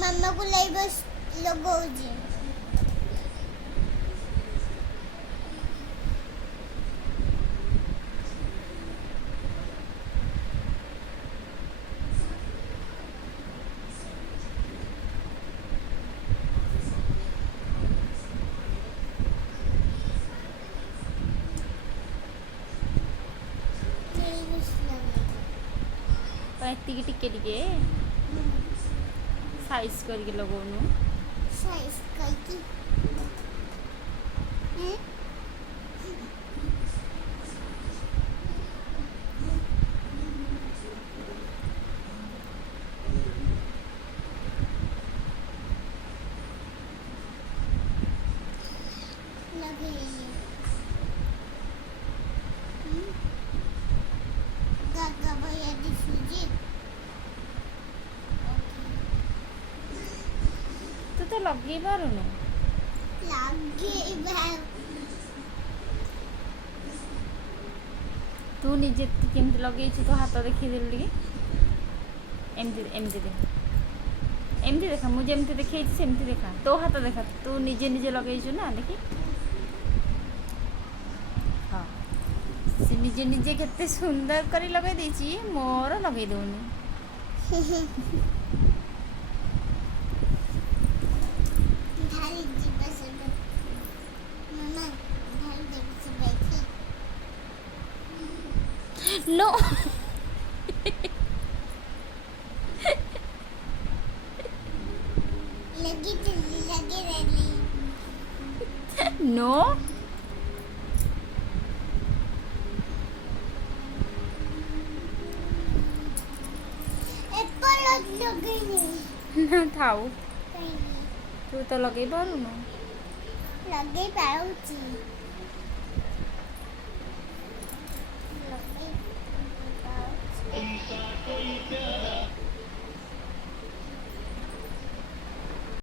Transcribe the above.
मामा को लाई बस लगाऊजी ଏତିକି ଟିକେ ଟିକେ ସାଇଜ୍ କରିକି ଲଗଉନୁ। साइज करके लगे गागा भैया दिसूजी ତୁ ତ ଲଗେଇ ପାରୁନୁ। लगे ତୁ ନିଜେ କେମିତି ଲଗେଇଛୁ ତୋ ହାତ ଦେଖେଇଦେଲୁ ଟିକେ। ଏମିତି ଏମିତି ଦେଖ, ଏମିତି ଦେଖା, ମୁଁ ଯେମିତି ଦେଖେଇଛି ସେମିତି ଦେଖା, ତୋ ହାତ ଦେଖା, ତୁ ନିଜେ ନିଜେ ଲଗେଇଛୁ ନା ଦେଖି। ହଁ, ସେ ନିଜେ ନିଜେ କେତେ ସୁନ୍ଦର କରି ଲଗେଇ ଦେଇଛି, ମୋର ଲଗେଇ ଦେଉନି। ढाली जी बस मामा ढाली दे बस बैठी नो लगी तो लगे रहली नो एप्पल लगे नहीं ନା ଥାଉ, कहीं ତୁ ତ ଲଗେଇ ପାରୁନୁ। लगे पाऊची